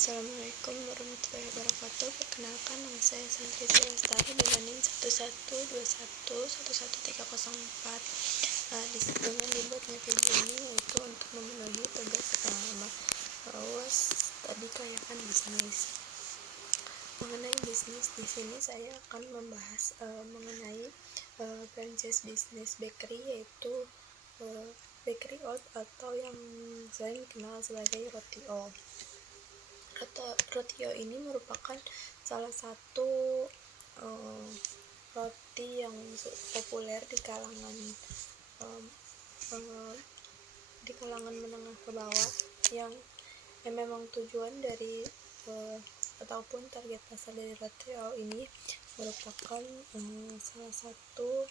Assalamualaikum warahmatullahi wabarakatuh. Perkenalkan, nama saya Santri Lestari dengan NIM 1121111304. Dengan dibuatnya video ini yaitu untuk memenuhi tugas awas tadi kelayakan bisnis. Mengenai bisnis, di sini saya akan membahas mengenai franchise bisnis bakery, yaitu bakery oat atau yang sering dikenal sebagai roti O. Roti O ini merupakan salah satu roti yang populer di kalangan menengah ke bawah, yang memang tujuan dari ataupun target pasar dari roti O ini merupakan salah satu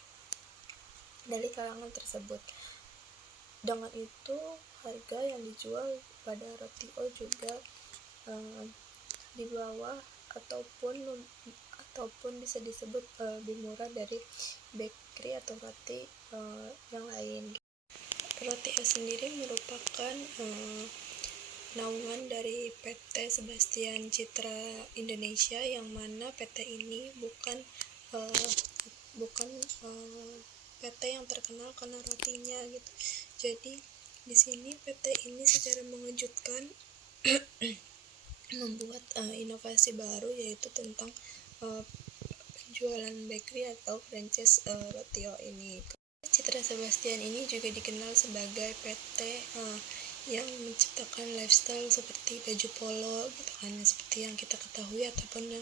dari kalangan tersebut. Dengan itu, harga yang dijual pada roti O juga di bawah ataupun bisa disebut lebih murah dari bakery atau roti yang lain. Roti O sendiri merupakan naungan dari PT Sebastian Citra Indonesia, yang mana PT ini bukan PT yang terkenal karena rotinya gitu. Jadi di sini PT ini secara mengejutkan membuat inovasi baru, yaitu tentang penjualan bakery atau franchise roti O ini. Citra Sebastian ini juga dikenal sebagai PT yang menciptakan lifestyle seperti baju polo gitu kan, seperti yang kita ketahui ataupun yang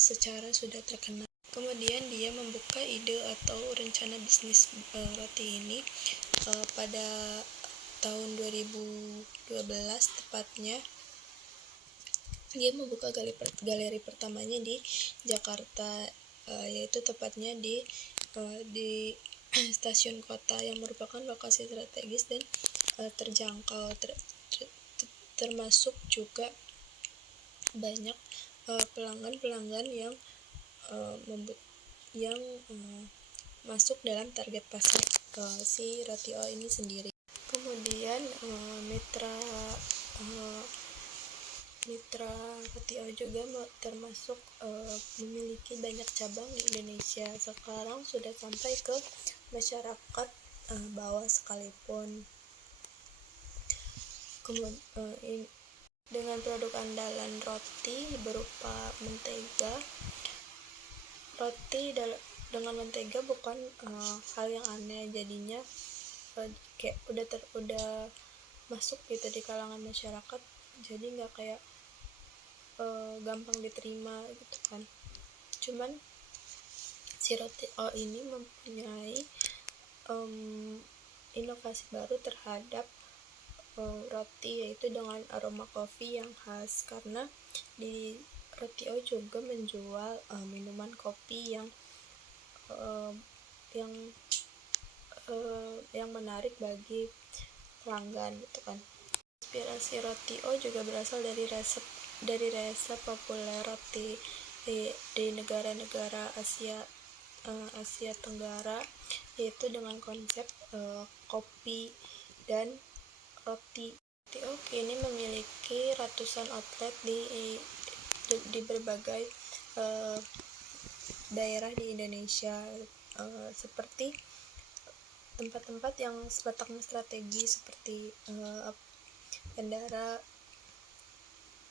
secara sudah terkenal. Kemudian dia membuka ide atau rencana bisnis roti ini pada tahun 2012 tepatnya. Dia membuka galeri pertamanya di Jakarta, yaitu tepatnya di stasiun kota yang merupakan lokasi strategis dan terjangkau, termasuk juga banyak pelanggan yang masuk dalam target pasar si roti O ini sendiri. Kemudian mitra roti O juga termasuk memiliki banyak cabang di Indonesia. Sekarang sudah sampai ke masyarakat bawah sekalipun. Kemudian dengan produk andalan roti berupa mentega. Roti dengan mentega bukan hal yang aneh, jadinya kayak udah masuk gitu di kalangan masyarakat, jadi nggak kayak gampang diterima gitu kan. Cuman si roti O ini mempunyai inovasi baru terhadap roti, yaitu dengan aroma kopi yang khas, karena di roti O juga menjual minuman kopi yang menarik bagi pelanggan gitu kan. Inspirasi roti O juga berasal dari resep populer roti di negara-negara Asia Tenggara, yaitu dengan konsep kopi dan roti. Roti O kini memiliki ratusan outlet di berbagai daerah di Indonesia, seperti tempat-tempat yang letaknya strategis seperti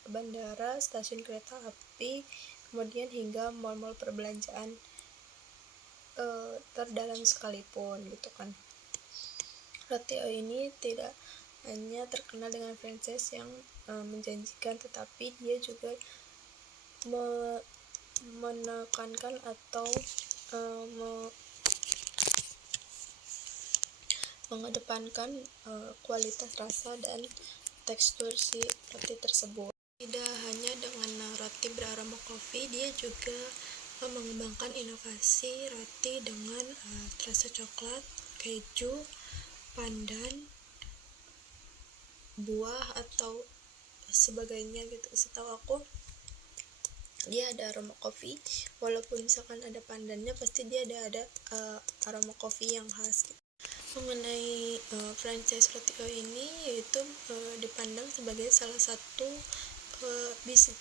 bandara, stasiun kereta api, kemudian hingga mal-mal perbelanjaan terdalam sekalipun gitu kan. Roti O ini tidak hanya terkenal dengan franchise yang menjanjikan, tetapi dia juga menekankan atau mengedepankan kualitas rasa dan tekstur si roti tersebut. Tidak hanya dengan roti beraroma kopi, dia juga mengembangkan inovasi roti dengan rasa coklat, keju, pandan, buah atau sebagainya gitu. Setahu aku dia ada aroma kopi, walaupun misalkan ada pandannya, pasti dia ada aroma kopi yang khas gitu. mengenai franchise Roti O ini, yaitu dipandang sebagai salah satu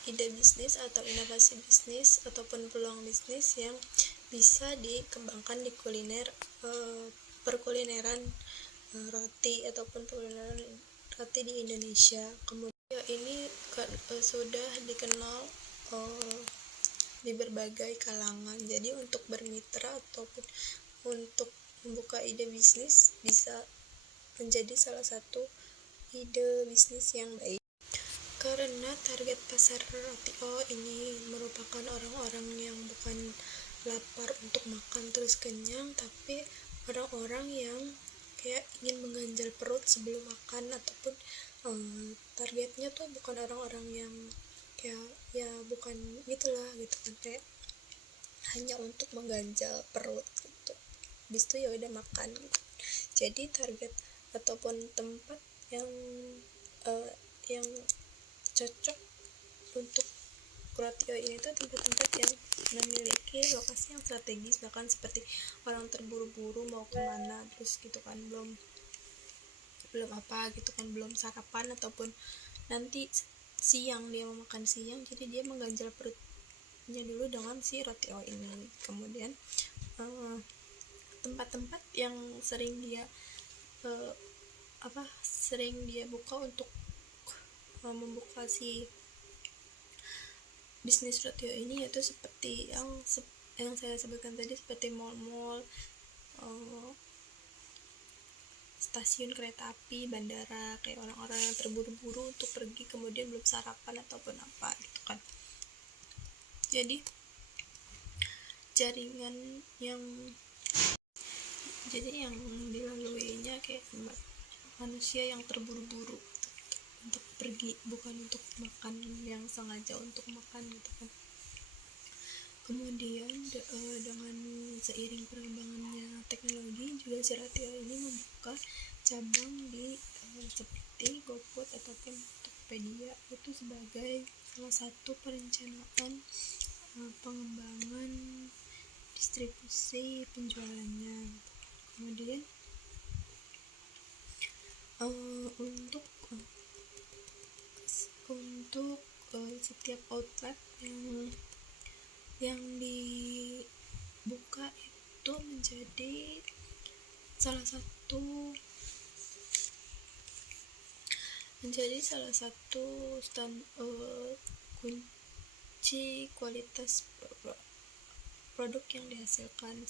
ide bisnis atau inovasi bisnis ataupun peluang bisnis yang bisa dikembangkan di perkulineran roti ataupun perkulineran roti di Indonesia. Kemudian ini sudah dikenal di berbagai kalangan. Jadi untuk bermitra ataupun untuk membuka ide bisnis bisa menjadi salah satu ide bisnis yang baik. Karena target pasar Roti O ini merupakan orang-orang yang bukan lapar untuk makan terus kenyang, tapi orang-orang yang kayak ingin mengganjal perut sebelum makan, ataupun targetnya tuh bukan orang-orang yang kayak ya bukan gitulah gitu kan, kayak hanya untuk mengganjal perut gitu, habis itu ya udah makan gitu. Jadi target ataupun tempat yang cocok untuk Roti O ini tuh tempat-tempat yang memiliki lokasi yang strategis, bahkan seperti orang terburu-buru mau kemana terus gitu kan, belum apa gitu kan, belum sarapan ataupun nanti siang dia mau makan siang, jadi dia mengganjal perutnya dulu dengan si Roti O ini. Kemudian tempat-tempat yang sering dia buka untuk membuka si bisnis Roti O ini, yaitu seperti yang saya sebutkan tadi, seperti mall-mall, stasiun kereta api, bandara, kayak orang-orang yang terburu-buru untuk pergi kemudian belum sarapan ataupun apa gitu kan. Jadi jaringan yang dilaluinya kayak manusia yang terburu-buru untuk pergi, bukan untuk makan, yang sengaja untuk makan gitu kan. Kemudian dengan seiring perkembangannya teknologi juga si Roti O ini membuka cabang di seperti GoFood ataupun Tokopedia, itu sebagai salah satu perencanaan pengembangan distribusi penjualannya. Kemudian untuk setiap outlet yang dibuka itu menjadi salah satu kunci kualitas produk yang dihasilkan.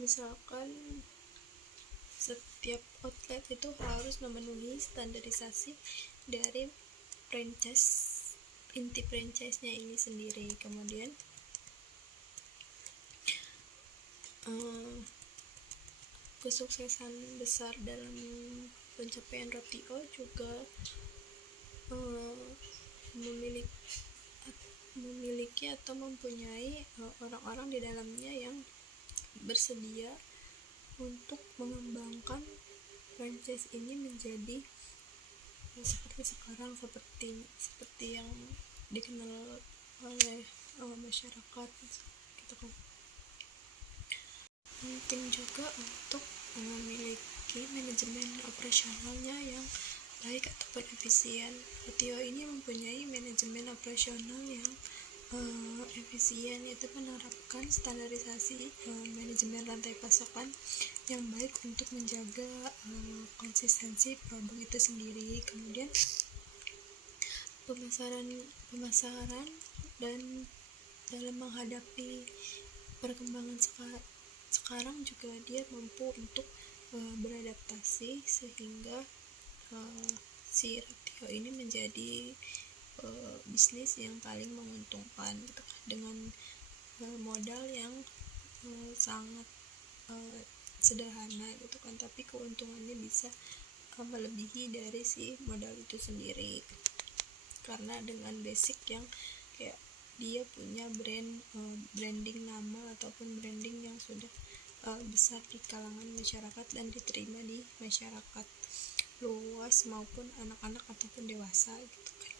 Misalkan setiap outlet itu harus memenuhi standarisasi dari inti franchise-nya ini sendiri. Kemudian kesuksesan besar dalam pencapaian Roti O juga memiliki atau mempunyai orang-orang di dalamnya yang bersedia untuk mengembangkan franchise ini menjadi seperti sekarang, seperti yang dikenal oleh masyarakat gitu kan. Penting juga untuk memiliki manajemen operasionalnya yang baik ataupun efisien. Roti O ini mempunyai manajemen operasional yang efisien, yaitu menerapkan standarisasi manajemen rantai pasokan yang baik untuk menjaga konsistensi produk itu sendiri. Kemudian pemasaran dan dalam menghadapi perkembangan sekarang juga dia mampu untuk beradaptasi sehingga si Roti O ini menjadi bisnis yang paling menguntungkan gitu, dengan modal yang sangat sederhana gitu kan, tapi keuntungannya bisa melebihi dari si modal itu sendiri, karena dengan basic yang kayak dia punya branding nama ataupun branding yang sudah besar di kalangan masyarakat dan diterima di masyarakat luas maupun anak-anak ataupun dewasa gitu kan.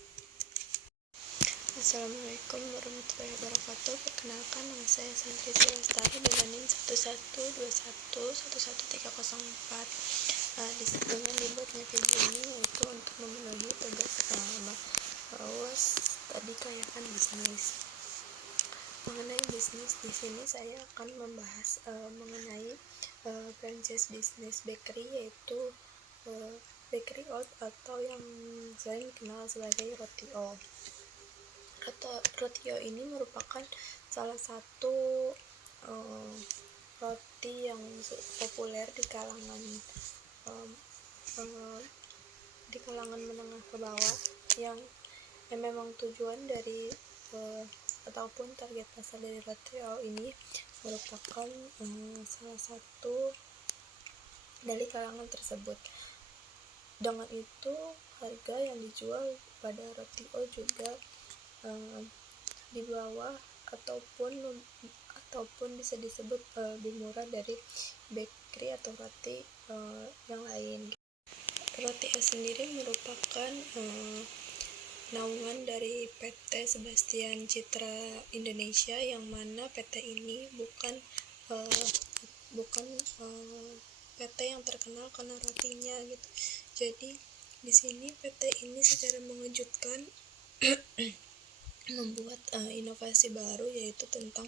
Assalamualaikum warahmatullahi wabarakatuh. Perkenalkan, nama saya Sandri Lestari dengan NIM 1121111304. Dengan dibuatnya video ini yaitu untuk memenuhi tugas awas tadi kekayaan bisnis. Mengenai bisnis, di sini saya akan membahas mengenai franchise bisnis bakery, yaitu bakery oat atau yang sering dikenal sebagai roti-o. Roti-o ini merupakan salah satu roti yang populer di kalangan menengah ke bawah, yang memang tujuan dari ataupun target pasar dari roti-o ini merupakan salah satu dari kalangan tersebut. Dengan itu, harga yang dijual pada roti-o juga di bawah ataupun bisa disebut lebih murah dari bakery atau roti yang lain. Roti-o sendiri merupakan naungan dari PT Sebastian Citra Indonesia, yang mana PT ini bukan PT yang terkenal karena rotinya gitu. Jadi di sini PT ini secara mengejutkan membuat inovasi baru, yaitu tentang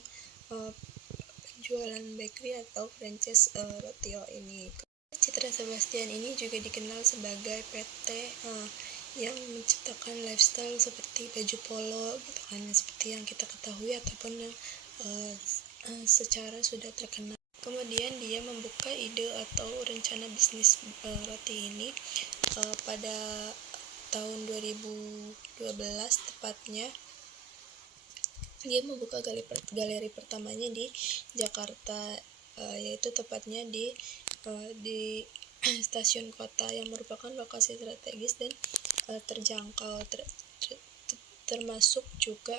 penjualan bakery atau franchise roti-o ini. Citra Sebastian ini juga dikenal sebagai PT yang menciptakan lifestyle seperti baju polo gitu kan, seperti yang kita ketahui ataupun yang secara sudah terkenal. Kemudian dia membuka ide atau rencana bisnis roti ini pada tahun 2012 tepatnya. Dia membuka galeri pertamanya di Jakarta, yaitu tepatnya di stasiun kota yang merupakan lokasi strategis dan terjangkau, termasuk juga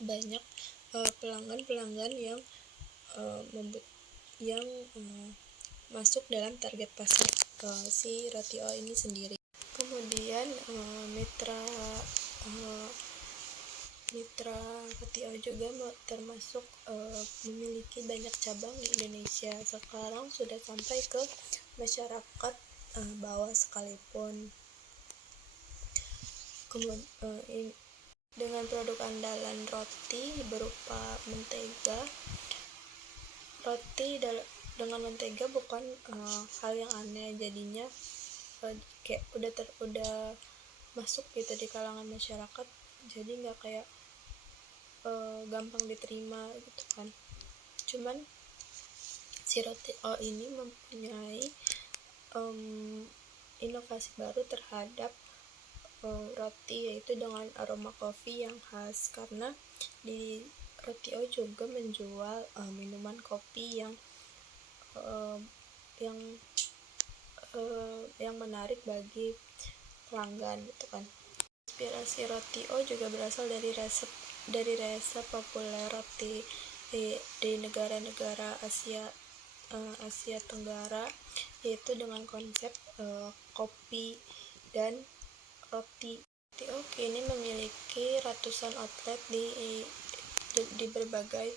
banyak pelanggan yang masuk dalam target pasar si roti-o ini sendiri. Kemudian mitra roti-o juga termasuk memiliki banyak cabang di Indonesia. Sekarang sudah sampai ke masyarakat bawah sekalipun. Kemudian dengan produk andalan roti berupa mentega. Roti dengan mentega bukan hal yang aneh, jadinya kayak udah masuk gitu di kalangan masyarakat, jadi nggak kayak gampang diterima gitu kan. Cuman si roti-o ini mempunyai inovasi baru terhadap roti, yaitu dengan aroma kopi yang khas, karena di roti-o juga menjual minuman kopi yang menarik bagi pelanggan gitu kan. Inspirasi roti-o juga berasal dari resep populer roti di negara-negara Asia Tenggara, yaitu dengan konsep kopi dan roti. Roti-o kini memiliki ratusan outlet di berbagai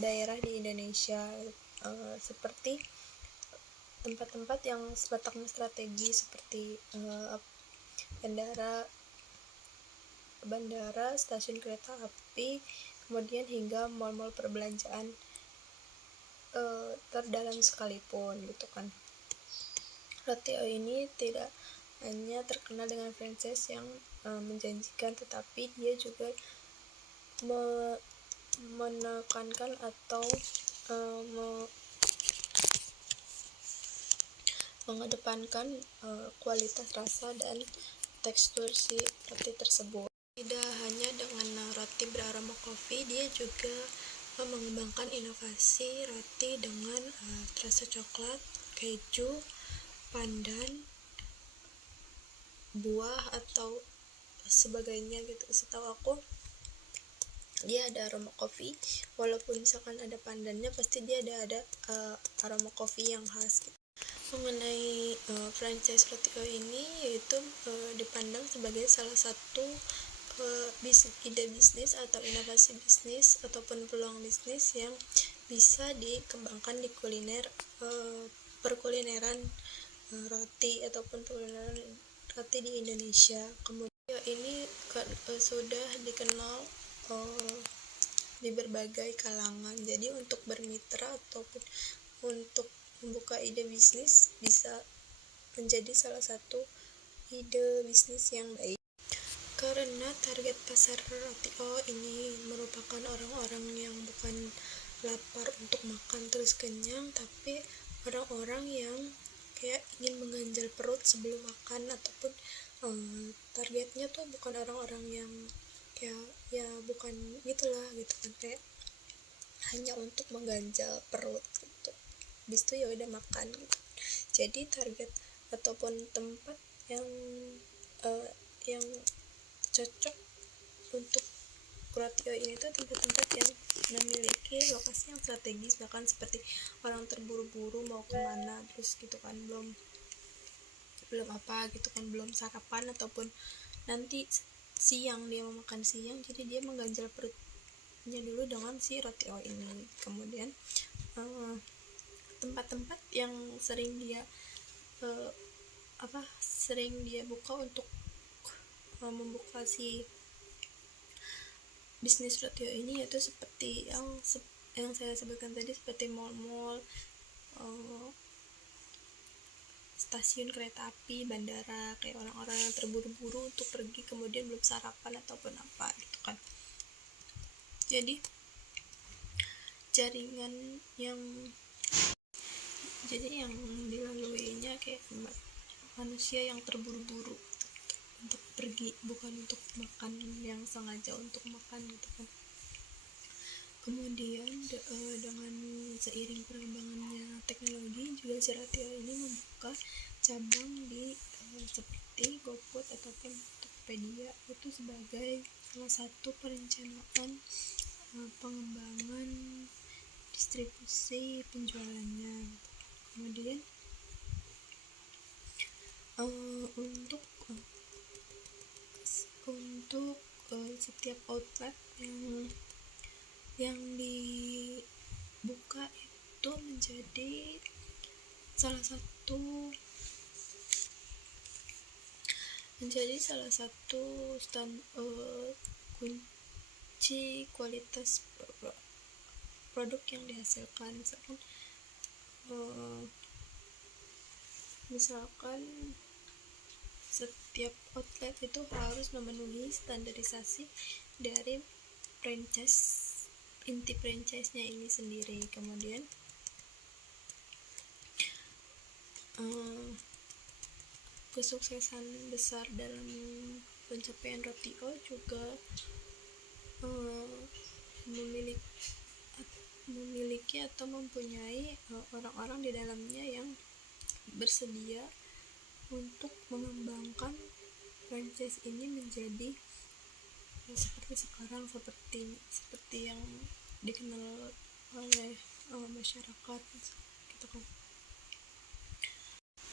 daerah di Indonesia, seperti tempat-tempat yang letaknya strategis seperti bandara, stasiun kereta api, kemudian hingga mal-mal perbelanjaan terdalam sekalipun gitu kan. Roti-o ini tidak hanya terkenal dengan franchise yang menjanjikan, tetapi dia juga menekankan atau mengedepankan kualitas rasa dan tekstur si roti tersebut. Tidak hanya dengan roti beraroma kopi, dia juga mengembangkan inovasi roti dengan rasa coklat, keju, pandan, buah atau sebagainya gitu. Setahu aku dia ada aroma kopi, walaupun misalkan ada pandannya, pasti dia ada aroma kopi yang khas gitu. mengenai franchise Roti O ini, yaitu dipandang sebagai salah satu ide bisnis atau inovasi bisnis ataupun peluang bisnis yang bisa dikembangkan di kuliner perkulineran roti ataupun perkulineran roti di Indonesia. Kemudian ini sudah dikenal di berbagai kalangan. Jadi untuk bermitra ataupun untuk membuka ide bisnis bisa menjadi salah satu ide bisnis yang baik. Karena target pasar Roti O ini merupakan orang-orang yang bukan lapar untuk makan terus kenyang, tapi orang-orang yang kayak ingin mengganjal perut sebelum makan, ataupun targetnya tuh bukan orang-orang yang kayak ya bukan gitulah gitu kan, kayak hanya untuk mengganjal perut gitu. Habis itu ya udah makan gitu. Jadi target ataupun tempat yang cocok untuk Roti O ini tuh tempat-tempat yang memiliki lokasi yang strategis, bahkan seperti orang terburu-buru mau kemana terus gitu kan, belum apa gitu kan, belum sarapan ataupun nanti siang dia mau makan siang, jadi dia mengganjal perutnya dulu dengan si Roti O ini. Kemudian tempat-tempat yang sering dia buka untuk membuka si bisnis Roti O ini, yaitu seperti yang saya sebutkan tadi, seperti mall-mall, stasiun kereta api, bandara, kayak orang-orang yang terburu-buru untuk pergi kemudian belum sarapan ataupun apa gitu kan. Jadi jaringan yang dilaluinya kayak manusia yang terburu-buru untuk pergi, bukan untuk makan, yang sengaja untuk makan gitu kan. Kemudian dengan seiring perkembangannya teknologi juga si Roti O ini membuka cabang di seperti GoFood ataupun Tokopedia, itu sebagai salah satu perencanaan pengembangan distribusi penjualannya. Kemudian untuk setiap outlet yang dibuka itu menjadi salah satu kunci kualitas produk yang dihasilkan. Misalkan setiap outlet itu harus memenuhi standarisasi dari inti franchise-nya ini sendiri. Kemudian kesuksesan besar dalam pencapaian Roti O juga memiliki atau mempunyai orang-orang di dalamnya yang bersedia untuk mengembangkan franchise ini menjadi seperti sekarang, seperti yang dikenal oleh masyarakat gitu kan.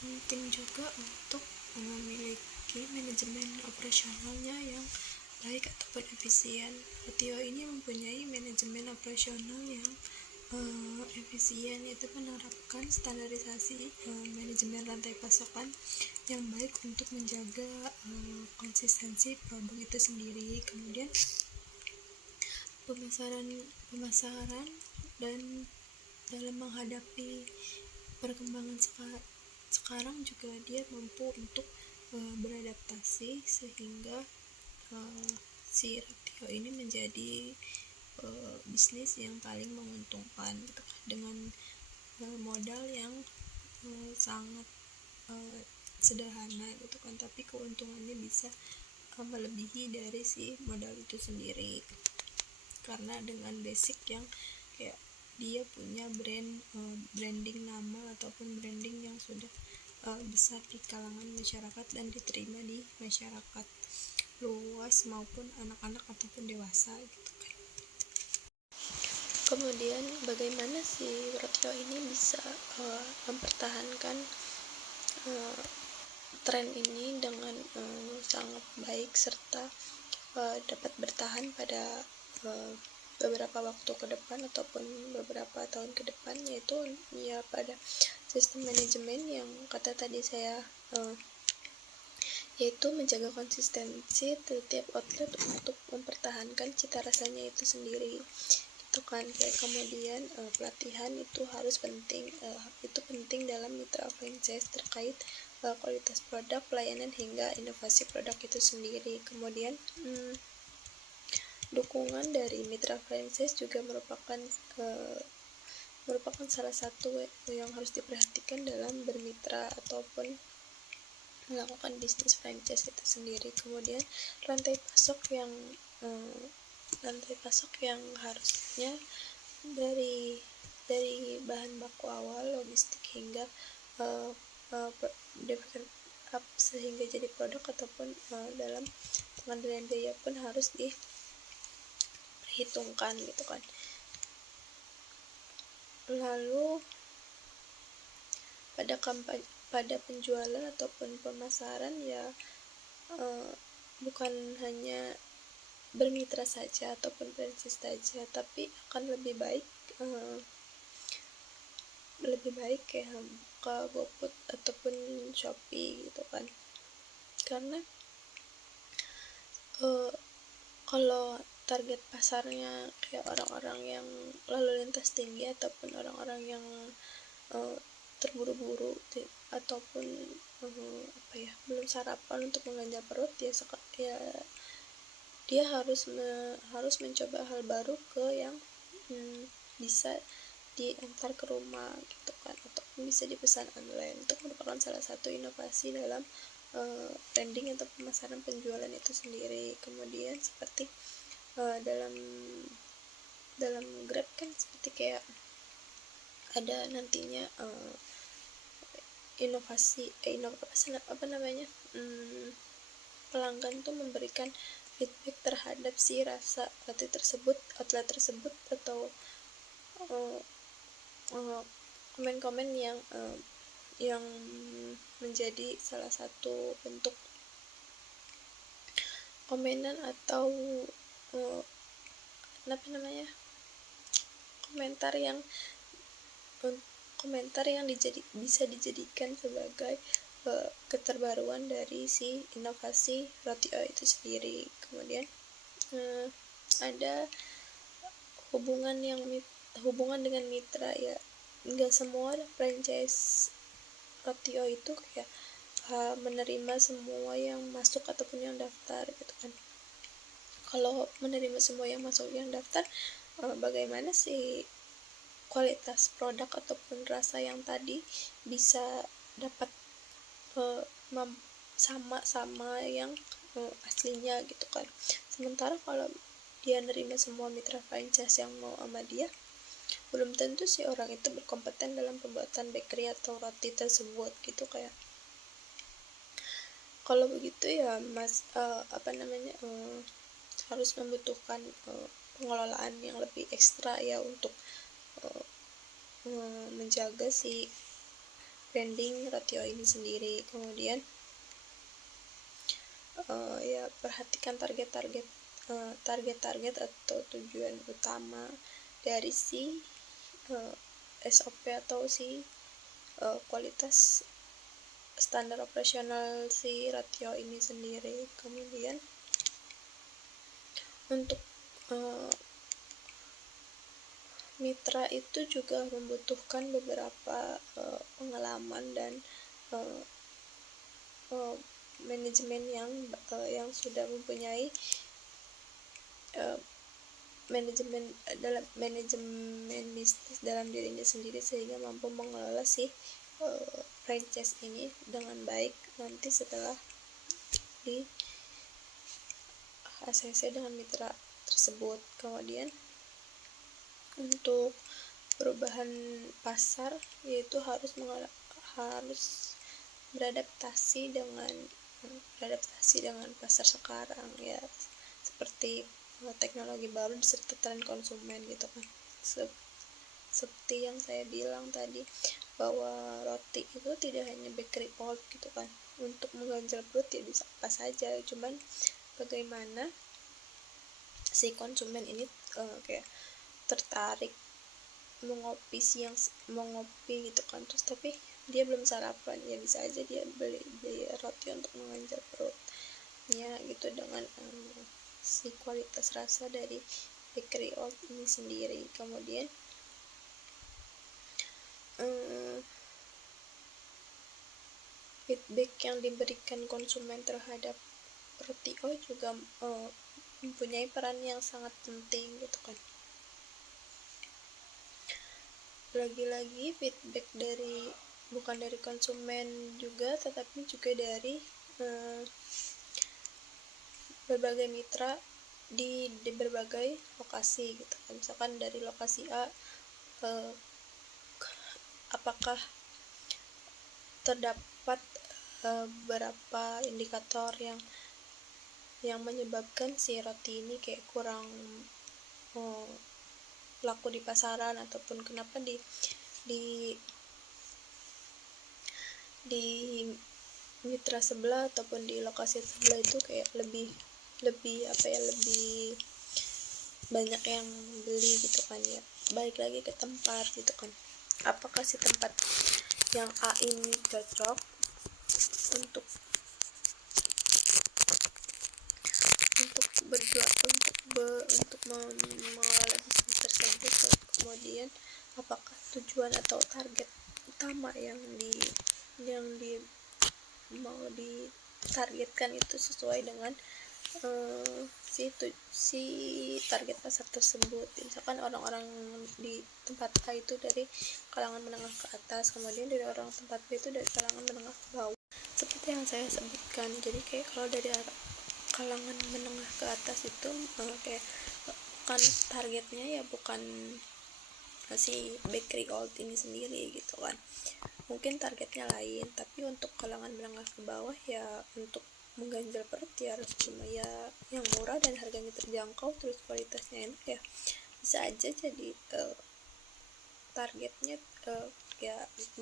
Penting juga untuk memiliki manajemen operasionalnya yang baik ataupun efisien. Roti O ini mempunyai manajemen operasional yang efisien, yaitu menerapkan standarisasi manajemen rantai pasokan yang baik untuk menjaga konsistensi produk itu sendiri. Kemudian pemasaran dan dalam menghadapi perkembangan sekarang juga dia mampu untuk beradaptasi sehingga si Roti O ini menjadi bisnis yang paling menguntungkan gitu, dengan modal yang sangat sederhana gitu kan, tapi keuntungannya bisa melebihi dari si modal itu sendiri, karena dengan basic yang kayak dia punya branding nama ataupun branding yang sudah besar di kalangan masyarakat dan diterima di masyarakat luas maupun anak-anak ataupun dewasa gitu kan. Kemudian bagaimana si Roti O ini bisa mempertahankan tren ini dengan sangat baik serta dapat bertahan pada beberapa waktu ke depan ataupun beberapa tahun ke depan, yaitu ya pada sistem manajemen yang kata tadi saya, yaitu menjaga konsistensi setiap outlet untuk mempertahankan cita rasanya itu sendiri itu kan. Kemudian pelatihan itu harus penting, itu penting dalam mitra franchise terkait kualitas produk, pelayanan hingga inovasi produk itu sendiri. Kemudian dukungan dari mitra franchise juga merupakan salah satu yang harus diperhatikan dalam bermitra ataupun melakukan bisnis franchise itu sendiri. Kemudian rantai pasok yang harusnya dari bahan baku awal, logistik hingga develop up sehingga jadi produk ataupun dalam pengendalian biaya pun harus diperhitungkan gitu kan. Lalu pada penjualan ataupun pemasaran ya bukan hanya bermitra saja ataupun franchise saja, tapi akan lebih baik kayak buka GoFood ataupun Shopee gitu kan. Karena kalau target pasarnya kayak orang-orang yang lalu lintas tinggi ataupun orang-orang yang terburu-buru ataupun belum sarapan untuk mengganjal perut, ya dia harus mencoba hal baru ke yang bisa diantar ke rumah gitu kan, ataupun bisa dipesan online. Itu merupakan salah satu inovasi dalam branding atau pemasaran penjualan itu sendiri. Kemudian seperti dalam Grab kan seperti kayak ada nantinya pelanggan tuh memberikan feedback terhadap si rasa outlet tersebut atau komen-komen yang menjadi salah satu bentuk komenan atau komentar yang bisa dijadikan sebagai keterbaruan dari si inovasi roti O itu sendiri. Kemudian ada hubungan dengan mitra, ya nggak semua franchise roti O itu kayak menerima semua yang masuk ataupun yang daftar gitu kan. Kalau menerima semua yang masuk yang daftar, bagaimana sih kualitas produk ataupun rasa yang tadi bisa dapat sama yang aslinya gitu kan. Sementara kalau dia nerima semua mitra franchise yang mau sama dia, belum tentu si orang itu berkompeten dalam pembuatan bakery atau roti tersebut gitu. Kayak kalau begitu ya harus membutuhkan pengelolaan yang lebih ekstra ya untuk menjaga si branding roti O ini sendiri. Kemudian ya perhatikan target atau tujuan utama dari si SOP atau si kualitas standar operasional si roti O ini sendiri. Kemudian untuk mitra itu juga membutuhkan beberapa pengalaman dan manajemen yang sudah mempunyai manajemen bisnis dalam dirinya sendiri, sehingga mampu mengelola si franchise ini dengan baik nanti setelah di ACC dengan mitra tersebut. Kemudian untuk perubahan pasar, yaitu harus beradaptasi dengan pasar sekarang ya, seperti teknologi baru serta tren konsumen gitu kan. Seperti yang saya bilang tadi, bahwa roti itu tidak hanya bakery old gitu kan. Untuk mengganjal perut ya bisa apa saja, cuman bagaimana si konsumen ini kayak tertarik mau ngopi gitu kan, terus tapi dia belum sarapan, ya bisa aja dia beli roti untuk mengganjal perutnya gitu dengan si kualitas rasa dari bakery old ini sendiri. Kemudian feedback yang diberikan konsumen terhadap roti old juga mempunyai peran yang sangat penting gitu kan. Lagi-lagi feedback bukan dari konsumen juga, tetapi juga dari berbagai mitra di berbagai lokasi gitu kan. Misalkan dari lokasi A, apakah terdapat beberapa indikator yang menyebabkan si roti ini kayak kurang laku di pasaran, ataupun kenapa di mitra sebelah ataupun di lokasi sebelah itu kayak lebih banyak yang beli gitu kan ya. Balik lagi ke tempat gitu kan, apakah si tempat yang A ini cocok untuk berjual untuk mengelola bisnis tersebut. Kemudian apakah tujuan atau target utama yang mau ditargetkan itu sesuai dengan si target pasar tersebut. Misalkan orang-orang di tempat A itu dari kalangan menengah ke atas, kemudian dari orang tempat B itu dari kalangan menengah ke bawah, seperti yang saya sebutkan. Jadi kayak kalau dari kalangan menengah ke atas itu kayak kan targetnya ya bukan si bakery old ini sendiri gitu kan, mungkin targetnya lain. Tapi untuk kalangan menengah ke bawah ya untuk mengganjal perut ya harus cuma ya yang murah dan harganya terjangkau terus kualitasnya enak, ya bisa aja jadi targetnya ya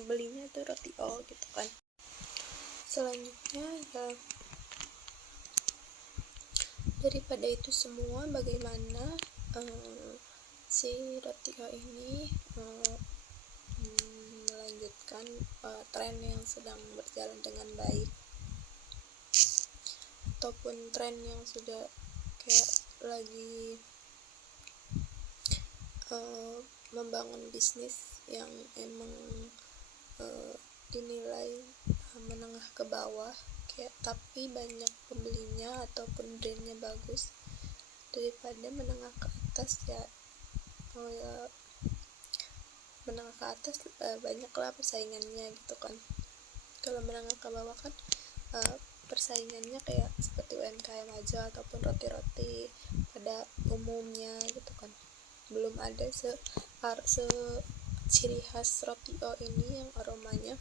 belinya tuh roti old gitu kan. Selanjutnya ya, daripada itu semua, bagaimana si roti old ini melanjutkan tren yang sedang berjalan dengan baik, ataupun tren yang sudah kayak lagi membangun bisnis yang emang dinilai menengah ke bawah kayak, tapi banyak pembelinya ataupun brandnya bagus, daripada menengah ke atas ya. Menengah ke atas banyaklah persaingannya gitu kan. Kalau menengah ke bawah kan persaingannya kayak seperti UMKM aja ataupun roti-roti pada umumnya gitu kan. Belum ada ciri khas roti old ini yang aromanya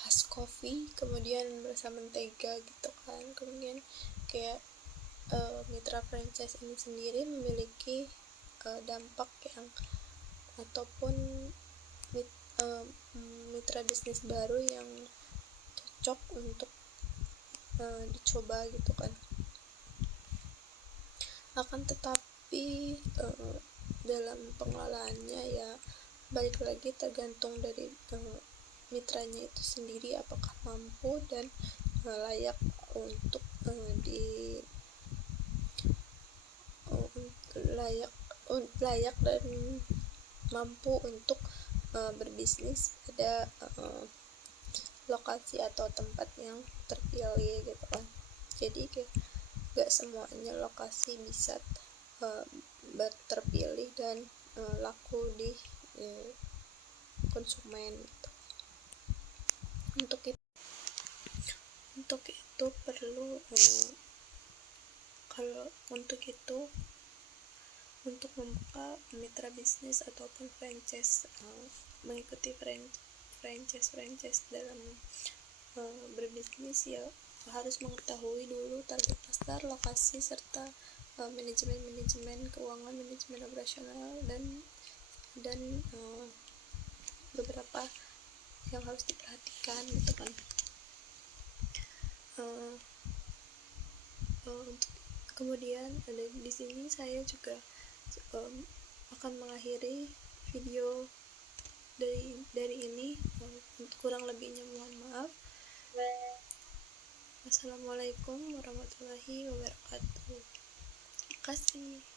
khas kopi, kemudian berasa mentega gitu kan. Kemudian kayak mitra franchise ini sendiri memiliki dampak yang ataupun mitra bisnis baru yang cocok untuk dicoba gitu kan. Akan tetapi dalam pengelolaannya ya balik lagi tergantung dari mitranya itu sendiri, apakah mampu dan layak untuk layak dan mampu untuk berbisnis pada lokasi atau tempat yang terpilih gitu kan. Jadi gak semuanya lokasi bisa terpilih dan laku di konsumen gitu. Untuk itu perlu untuk membuka mitra bisnis ataupun franchise, mengikuti franchise dalam berbisnis ya harus mengetahui dulu target pasar, lokasi, serta manajemen keuangan, manajemen operasional dan beberapa yang harus diperhatikan gitu kan. Kemudian ada di sini saya juga akan mengakhiri video dari ini. Kurang lebihnya mohon maaf. Wassalamualaikum warahmatullahi wabarakatuh. Terima kasih.